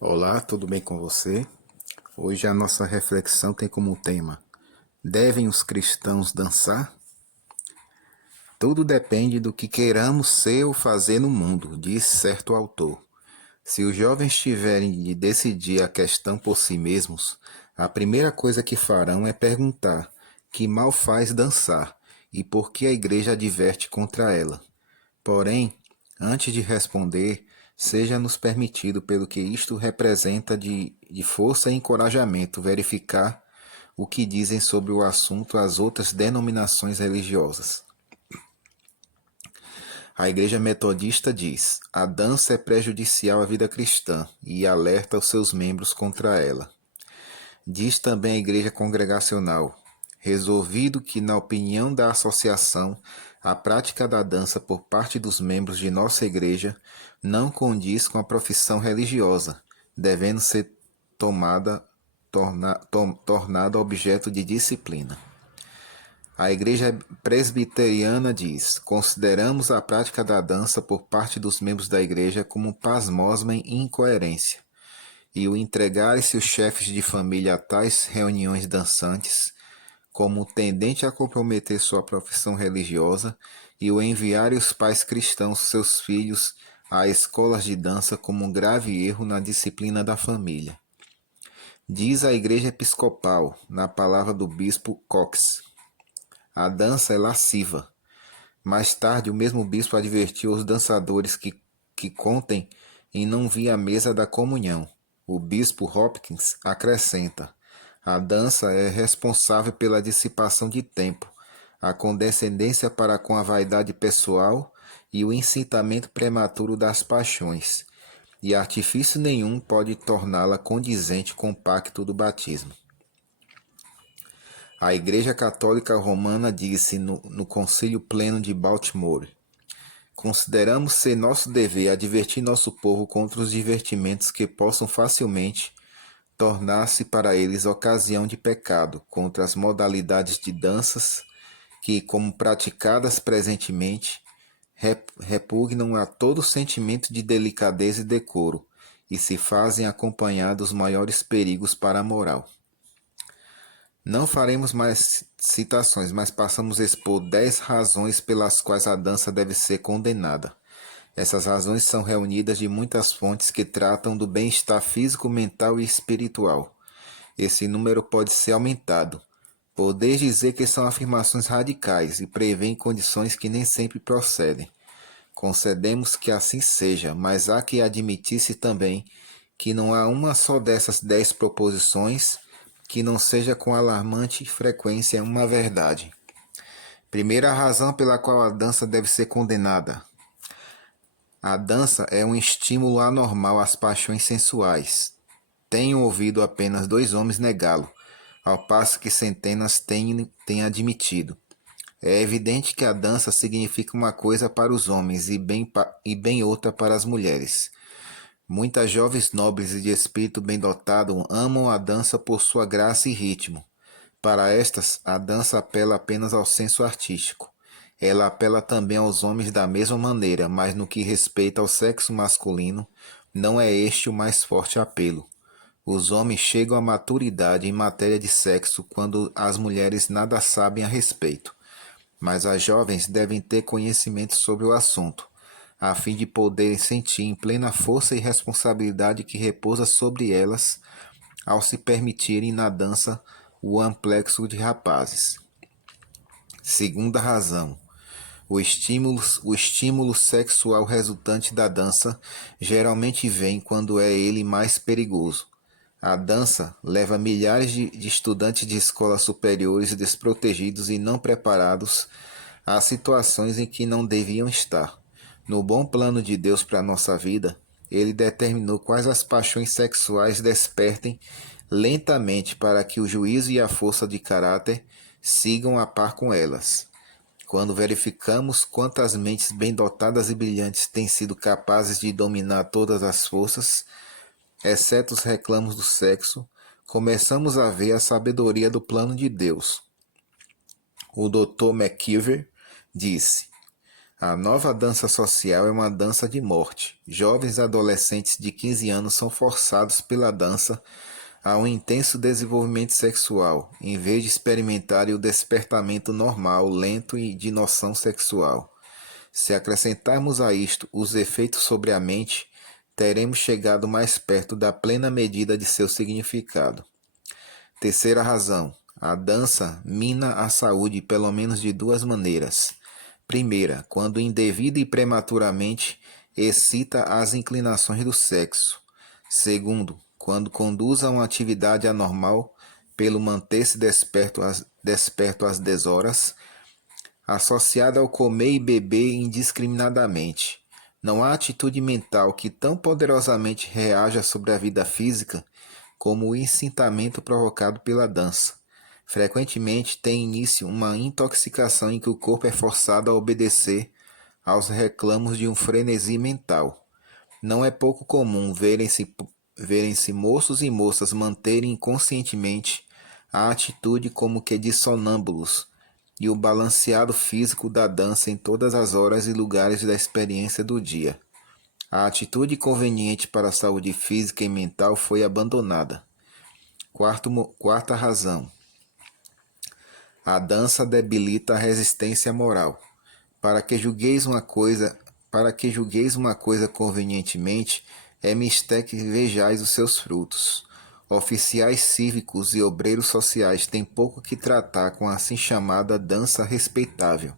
Olá, tudo bem com você? Hoje a nossa reflexão tem como tema: devem os cristãos dançar? Tudo depende do que queiramos ser ou fazer no mundo, diz certo autor. Se os jovens tiverem de decidir a questão por si mesmos, a primeira coisa que farão é perguntar que mal faz dançar e por que a igreja adverte contra ela. Porém, antes de responder, seja-nos permitido, pelo que isto representa de força e encorajamento, verificar o que dizem sobre o assunto as outras denominações religiosas. A Igreja Metodista diz: a dança é prejudicial à vida cristã e alerta os seus membros contra ela. Diz também a Igreja Congregacional: resolvido que, na opinião da associação, a prática da dança por parte dos membros de nossa Igreja não condiz com a profissão religiosa, devendo ser tornada objeto de disciplina. A Igreja Presbiteriana diz: consideramos a prática da dança por parte dos membros da Igreja como pasmosma e incoerência, e o entregarem-se os chefes de família a tais reuniões dançantes, como tendente a comprometer sua profissão religiosa, e o enviarem os pais cristãos seus filhos a escolas de dança como um grave erro na disciplina da família. Diz a Igreja Episcopal, na palavra do bispo Cox: a dança é lasciva. Mais tarde, o mesmo bispo advertiu os dançadores que contem em não vir à mesa da comunhão. O bispo Hopkins acrescenta: a dança é responsável pela dissipação de tempo, a condescendência para com a vaidade pessoal e o incitamento prematuro das paixões, e artifício nenhum pode torná-la condizente com o pacto do batismo. A Igreja Católica Romana disse no Concílio Pleno de Baltimore: consideramos ser nosso dever advertir nosso povo contra os divertimentos que possam facilmente tornar-se para eles ocasião de pecado, contra as modalidades de danças que, como praticadas presentemente, repugnam a todo sentimento de delicadeza e decoro, e se fazem acompanhar dos maiores perigos para a moral. Não faremos mais citações, mas passamos a expor 10 razões pelas quais a dança deve ser condenada. Essas razões são reunidas de muitas fontes que tratam do bem-estar físico, mental e espiritual. Esse número pode ser aumentado. Podeis dizer que são afirmações radicais e prevêem condições que nem sempre procedem. Concedemos que assim seja, mas há que admitir-se também que não há uma só dessas 10 proposições que não seja com alarmante frequência uma verdade. Primeira razão pela qual a dança deve ser condenada. A dança é um estímulo anormal às paixões sensuais. Tenho ouvido apenas 2 homens negá-lo, ao passo que centenas têm admitido. É evidente que a dança significa uma coisa para os homens e bem outra para as mulheres. Muitas jovens nobres e de espírito bem dotado amam a dança por sua graça e ritmo. Para estas, a dança apela apenas ao senso artístico. Ela apela também aos homens da mesma maneira, mas no que respeita ao sexo masculino, não é este o mais forte apelo. Os homens chegam à maturidade em matéria de sexo quando as mulheres nada sabem a respeito. Mas as jovens devem ter conhecimento sobre o assunto, a fim de poderem sentir em plena força e responsabilidade que repousa sobre elas ao se permitirem na dança o amplexo de rapazes. Segunda razão. O estímulo sexual resultante da dança geralmente vem quando é ele mais perigoso. A dança leva milhares de estudantes de escolas superiores desprotegidos e não preparados a situações em que não deviam estar. No bom plano de Deus para a nossa vida, ele determinou quais as paixões sexuais despertem lentamente para que o juízo e a força de caráter sigam a par com elas. Quando verificamos quantas mentes bem dotadas e brilhantes têm sido capazes de dominar todas as forças, exceto os reclamos do sexo, começamos a ver a sabedoria do plano de Deus. O Dr. McKeever disse: A nova dança social é uma dança de morte. Jovens adolescentes de 15 anos são forçados pela dança a um intenso desenvolvimento sexual, em vez de experimentarem o despertamento normal, lento e de noção sexual. Se acrescentarmos a isto os efeitos sobre a mente, teremos chegado mais perto da plena medida de seu significado. Terceira razão: a dança mina a saúde pelo menos de duas maneiras. Primeira, quando indevida e prematuramente excita as inclinações do sexo. Segundo, quando conduz a uma atividade anormal pelo manter-se desperto às deshoras, associada ao comer e beber indiscriminadamente. Não há atitude mental que tão poderosamente reaja sobre a vida física como o incitamento provocado pela dança. Frequentemente tem início uma intoxicação em que o corpo é forçado a obedecer aos reclamos de um frenesi mental. Não é pouco comum verem-se moços e moças manterem inconscientemente a atitude como que de sonâmbulos e o balanceado físico da dança em todas as horas e lugares da experiência do dia. A atitude conveniente para a saúde física e mental foi abandonada. Quarta razão: a dança debilita a resistência moral. Para que julgueis uma coisa convenientemente, é mister que vejais os seus frutos. Oficiais cívicos e obreiros sociais têm pouco que tratar com a assim chamada dança respeitável,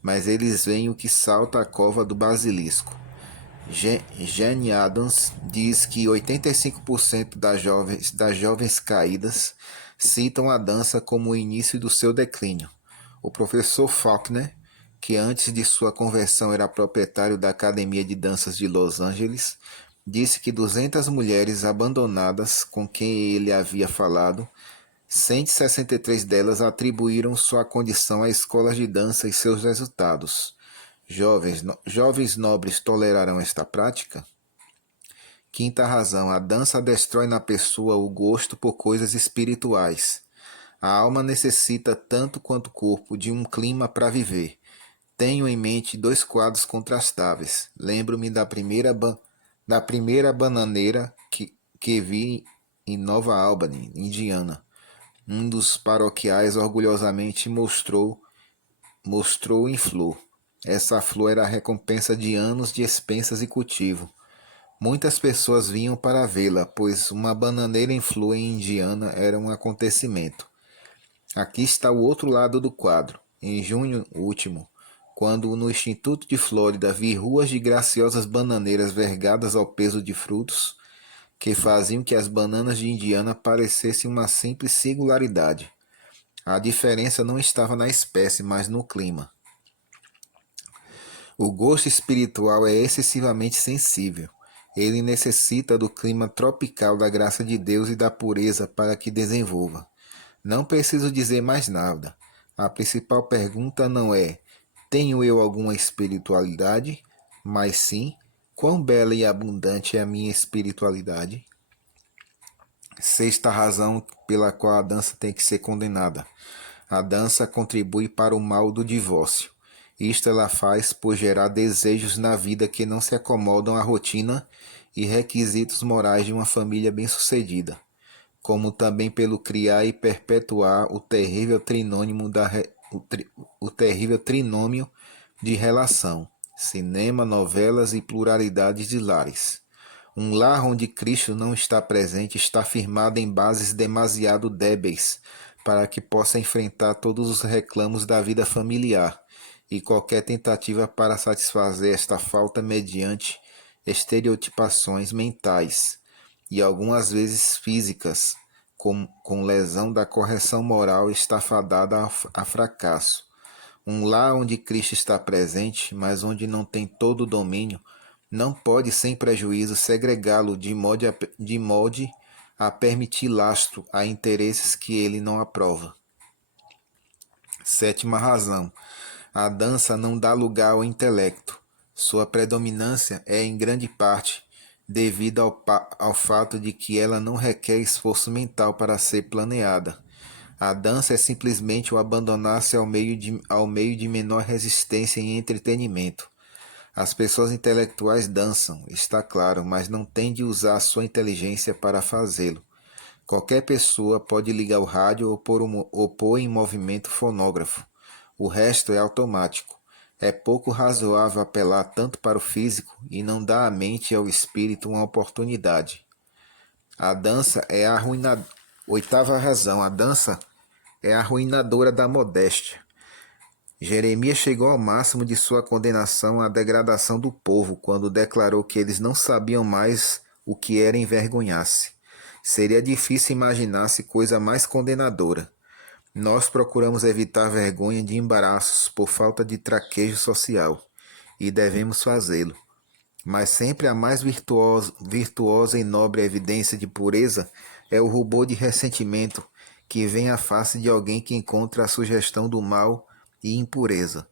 mas eles veem o que salta a cova do basilisco. Jane Addams diz que 85% das jovens caídas citam a dança como o início do seu declínio. O professor Faulkner, que antes de sua conversão era proprietário da Academia de Danças de Los Angeles, disse que 200 mulheres abandonadas com quem ele havia falado, 163 delas atribuíram sua condição à escola de dança e seus resultados. Jovens nobres tolerarão esta prática? Quinta razão: a dança destrói na pessoa o gosto por coisas espirituais. A alma necessita, tanto quanto o corpo, de um clima para viver. Tenho em mente dois quadros contrastáveis. Lembro-me da primeira bananeira que vi em Nova Albany, Indiana. Um dos paroquiais orgulhosamente mostrou em flor. Essa flor era a recompensa de anos de expensas e cultivo. Muitas pessoas vinham para vê-la, pois uma bananeira em flor em Indiana era um acontecimento. Aqui está o outro lado do quadro. Em junho último, quando no Instituto de Flórida vi ruas de graciosas bananeiras vergadas ao peso de frutos, que faziam que as bananas de Indiana parecessem uma simples singularidade. A diferença não estava na espécie, mas no clima. O gosto espiritual é excessivamente sensível. Ele necessita do clima tropical da graça de Deus e da pureza para que desenvolva. Não preciso dizer mais nada. A principal pergunta não é: tenho eu alguma espiritualidade? Mas sim: quão bela e abundante é a minha espiritualidade? Sexta razão pela qual a dança tem que ser condenada. A dança contribui para o mal do divórcio. Isto ela faz por gerar desejos na vida que não se acomodam à rotina e requisitos morais de uma família bem-sucedida, como também pelo criar e perpetuar o terrível trinômio de relação, cinema, novelas e pluralidade de lares. Um lar onde Cristo não está presente está firmado em bases demasiado débeis para que possa enfrentar todos os reclamos da vida familiar e qualquer tentativa para satisfazer esta falta mediante estereotipações mentais e algumas vezes físicas, com lesão da correção moral está fadada a fracasso. Um lar onde Cristo está presente, mas onde não tem todo o domínio, não pode, sem prejuízo, segregá-lo de molde a permitir lastro a interesses que ele não aprova. Sétima razão: a dança não dá lugar ao intelecto. Sua predominância é, em grande parte, devido ao fato de que ela não requer esforço mental para ser planeada. A dança é simplesmente o abandonar-se ao meio de menor resistência e entretenimento. As pessoas intelectuais dançam, está claro, mas não têm de usar a sua inteligência para fazê-lo. Qualquer pessoa pode ligar o rádio ou pôr em movimento o fonógrafo. O resto é automático. É pouco razoável apelar tanto para o físico e não dar à mente e ao espírito uma oportunidade. A dança é a arruinadora. Oitava razão, a dança é a arruinadora da modéstia. Jeremias chegou ao máximo de sua condenação à degradação do povo quando declarou que eles não sabiam mais o que era envergonhar-se. Seria difícil imaginar-se coisa mais condenadora. Nós procuramos evitar vergonha de embaraços por falta de traquejo social, e devemos fazê-lo. Mas sempre a mais virtuosa e nobre evidência de pureza é o rubor de ressentimento que vem à face de alguém que encontra a sugestão do mal e impureza.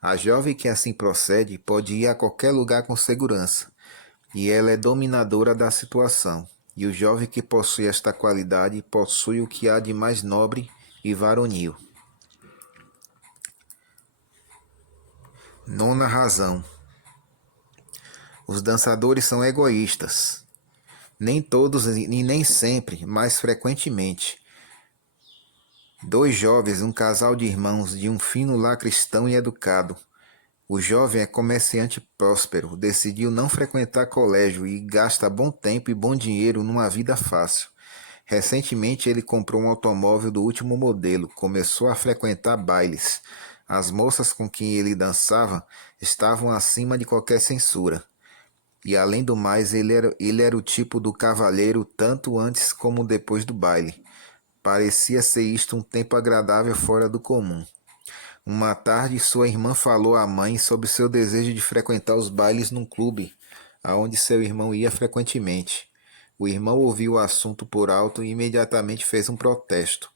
A jovem que assim procede pode ir a qualquer lugar com segurança, e ela é dominadora da situação. E o jovem que possui esta qualidade possui o que há de mais nobre e varonil. Nona razão. Os dançadores são egoístas. Nem todos e nem sempre, mas frequentemente. Dois jovens, um casal de irmãos de um fino lar cristão e educado. O jovem é comerciante próspero, decidiu não frequentar colégio e gasta bom tempo e bom dinheiro numa vida fácil. Recentemente ele comprou um automóvel do último modelo, começou a frequentar bailes. As moças com quem ele dançava estavam acima de qualquer censura. E além do mais, ele era o tipo do cavalheiro tanto antes como depois do baile. Parecia ser isto um tempo agradável fora do comum. Uma tarde, sua irmã falou à mãe sobre seu desejo de frequentar os bailes num clube, aonde seu irmão ia frequentemente. O irmão ouviu o assunto por alto e imediatamente fez um protesto.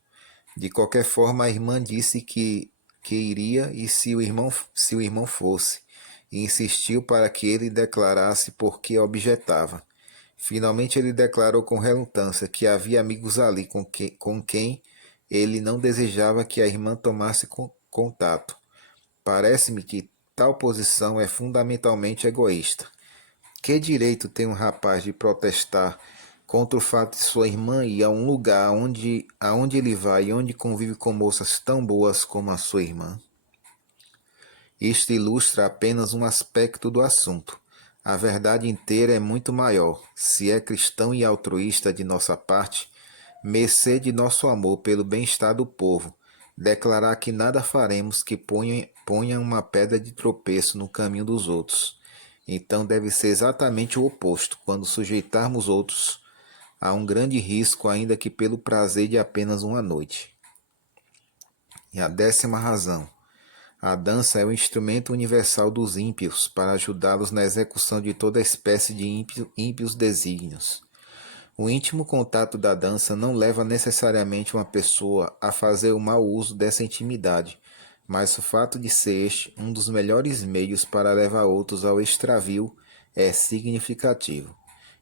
De qualquer forma, a irmã disse que iria e se o irmão fosse, e insistiu para que ele declarasse por que objetava. Finalmente ele declarou com relutância que havia amigos ali com quem ele não desejava que a irmã tomasse contato. Parece-me que tal posição é fundamentalmente egoísta. Que direito tem um rapaz de protestar contra o fato de sua irmã ir a um lugar aonde ele vai e onde convive com moças tão boas como a sua irmã? Isto ilustra apenas um aspecto do assunto. A verdade inteira é muito maior. Se é cristão e altruísta de nossa parte, mercê de nosso amor pelo bem-estar do povo, declarar que nada faremos que ponha uma pedra de tropeço no caminho dos outros. Então deve ser exatamente o oposto, quando sujeitarmos outros a um grande risco, ainda que pelo prazer de apenas uma noite. E a 10ª razão. A dança é o instrumento universal dos ímpios para ajudá-los na execução de toda espécie de ímpios desígnios. O íntimo contato da dança não leva necessariamente uma pessoa a fazer o mau uso dessa intimidade, mas o fato de ser este um dos melhores meios para levar outros ao extravio é significativo.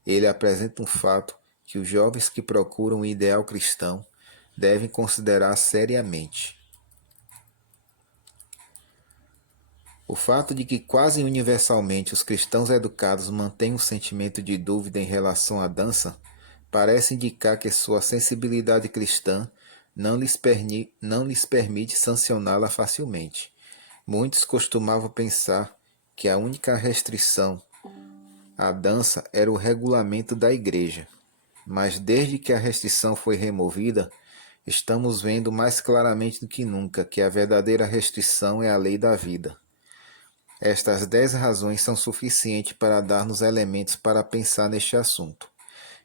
Ele apresenta um fato que os jovens que procuram o ideal cristão devem considerar seriamente. O fato de que quase universalmente os cristãos educados mantêm um sentimento de dúvida em relação à dança parece indicar que sua sensibilidade cristã não lhes permite sancioná-la facilmente. Muitos costumavam pensar que a única restrição à dança era o regulamento da igreja, mas desde que a restrição foi removida, estamos vendo mais claramente do que nunca que a verdadeira restrição é a lei da vida. Estas 10 razões são suficientes para dar-nos elementos para pensar neste assunto.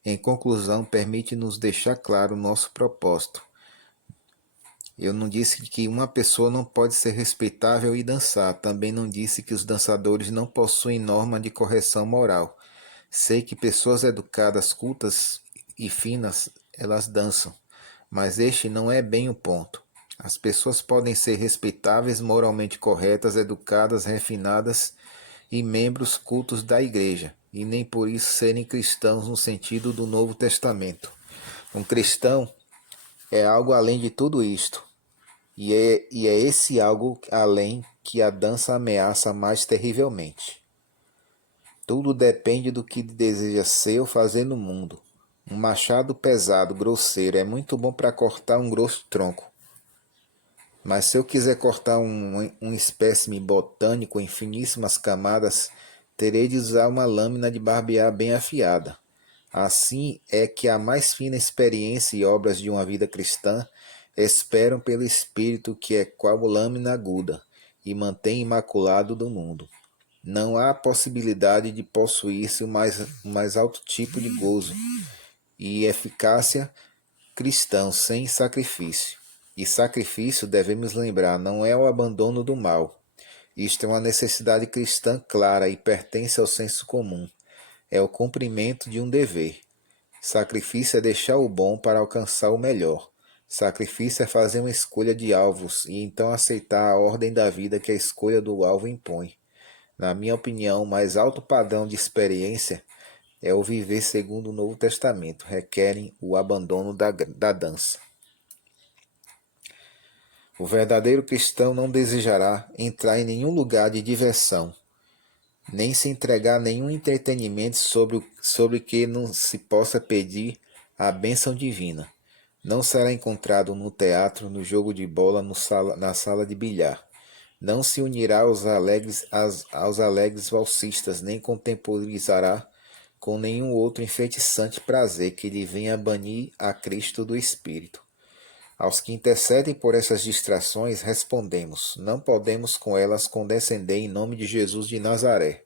Em conclusão, permite-nos deixar claro o nosso propósito. Eu não disse que uma pessoa não pode ser respeitável e dançar. Também não disse que os dançadores não possuem norma de correção moral. Sei que pessoas educadas, cultas e finas, elas dançam. Mas este não é bem o ponto. As pessoas podem ser respeitáveis, moralmente corretas, educadas, refinadas e membros cultos da igreja, e nem por isso serem cristãos no sentido do Novo Testamento. Um cristão é algo além de tudo isto, e é esse algo além que a dança ameaça mais terrivelmente. Tudo depende do que deseja ser ou fazer no mundo. Um machado pesado, grosseiro, é muito bom para cortar um grosso tronco. Mas se eu quiser cortar um espécime botânico em finíssimas camadas, terei de usar uma lâmina de barbear bem afiada. Assim é que a mais fina experiência e obras de uma vida cristã esperam pelo Espírito que é qual lâmina aguda e mantém imaculado do mundo. Não há possibilidade de possuir-se o mais alto tipo de gozo e eficácia cristão sem sacrifício. E sacrifício, devemos lembrar, não é o abandono do mal. Isto é uma necessidade cristã clara e pertence ao senso comum. É o cumprimento de um dever. Sacrifício é deixar o bom para alcançar o melhor. Sacrifício é fazer uma escolha de alvos e então aceitar a ordem da vida que a escolha do alvo impõe. Na minha opinião, o mais alto padrão de experiência é o viver segundo o Novo Testamento, requerem o abandono da dança. O verdadeiro cristão não desejará entrar em nenhum lugar de diversão, nem se entregar a nenhum entretenimento sobre que não se possa pedir a bênção divina. Não será encontrado no teatro, no jogo de bola, na sala de bilhar. Não se unirá aos alegres valsistas, nem contemporizará com nenhum outro enfeitiçante prazer que lhe venha banir a Cristo do Espírito. Aos que intercedem por essas distrações, respondemos: não podemos com elas condescender em nome de Jesus de Nazaré.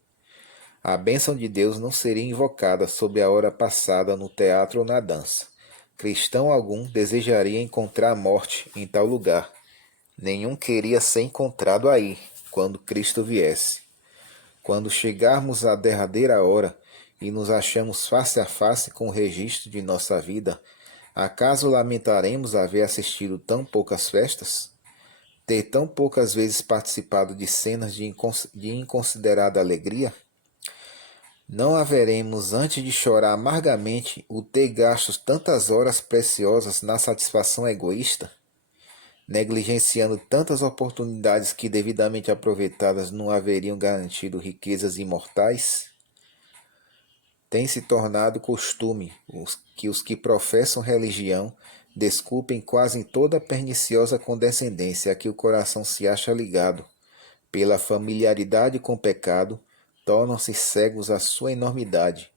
A bênção de Deus não seria invocada sobre a hora passada no teatro ou na dança. Cristão algum desejaria encontrar a morte em tal lugar. Nenhum queria ser encontrado aí, quando Cristo viesse. Quando chegarmos à derradeira hora e nos achamos face a face com o registro de nossa vida, acaso lamentaremos haver assistido tão poucas festas? Ter tão poucas vezes participado de cenas de inconsiderada alegria? Não haveremos, antes de chorar amargamente, o ter gastos tantas horas preciosas na satisfação egoísta? Negligenciando tantas oportunidades que, devidamente aproveitadas, não haveriam garantido riquezas imortais? Tem se tornado costume que os que professam religião desculpem quase toda perniciosa condescendência a que o coração se acha ligado, pela familiaridade com o pecado, tornam-se cegos à sua enormidade.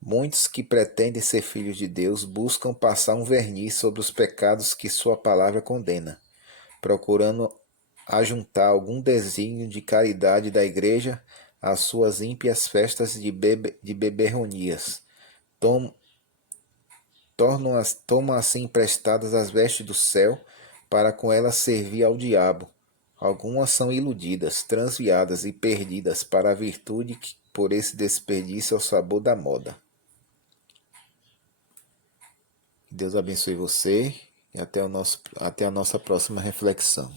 Muitos que pretendem ser filhos de Deus buscam passar um verniz sobre os pecados que sua palavra condena, procurando ajuntar algum desígnio de caridade da igreja às suas ímpias festas de beberronias. Tomam assim emprestadas as vestes do céu para com elas servir ao diabo. Algumas são iludidas, transviadas e perdidas para a virtude que por esse desperdício ao sabor da moda. Deus abençoe você e até a nossa próxima reflexão.